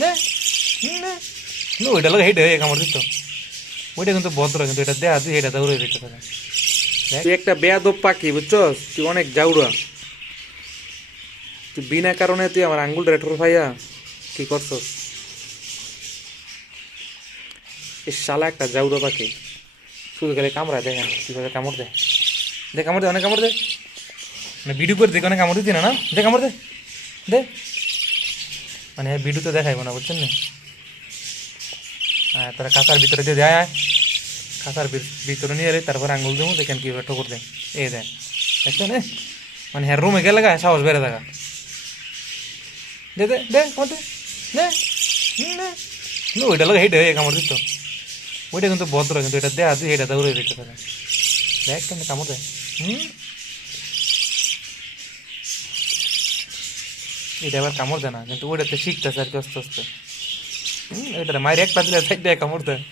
নে নে। ওইটা লাগে হেঁটে কামড় দিত। ওইটা কিন্তু ভদ্র কিন্তু এটা দেয়া তুই এটা দৌড়ে দিতে পারে তুই একটা বেয়াদব পাখি বুঝছস? তুই অনেক জাউরা তুই বিনা কারণে তুই আমার আঙ্গুল রেটর ভাইয়া কি করছস? এই শালা একটা জাউরা পাখি। শুধু গেলে কামড়ায় দেখেন কীভাবে কামড় দেয়? দে কামড় দে অনেক কামড় দে। মানে ভিডিও করে দেখে অনেক কামড় দিতি না না? দে কামড় দে। দে। মানে ভিডিও তো দেখাইবো না, বুঝছেন না? হ্যাঁ তারা কাঁচার ভিতরে দিয়ে যায় কাঁচার ভিতরে নিয়ে তারপর আঙ্গুল দেবো, দেখেন কীভাবে ঠোকর দেয়। এই দেয় দেখছেন মানে হ্যাঁ রুমে গেলে গা সাহস বেড়ে থাকা। দে দে দে, কামড় দে ওইটা লাগে হেঁটে হয়ে কামড় দিত। ওইটা কিন্তু ভদ্র, কিন্তু এটা দেয়া তুই এটা দৌড়ে দিতে পারে। দেখ কেন কামড় দেয়। হুম এটা আবার কামড় দেয় না, কিন্তু ওইটাতে শিখতেছে আর কি আস্তে আস্তে। এটা মায়ের এক পা দিলে সাইড দিয়ে কামড় দেয়।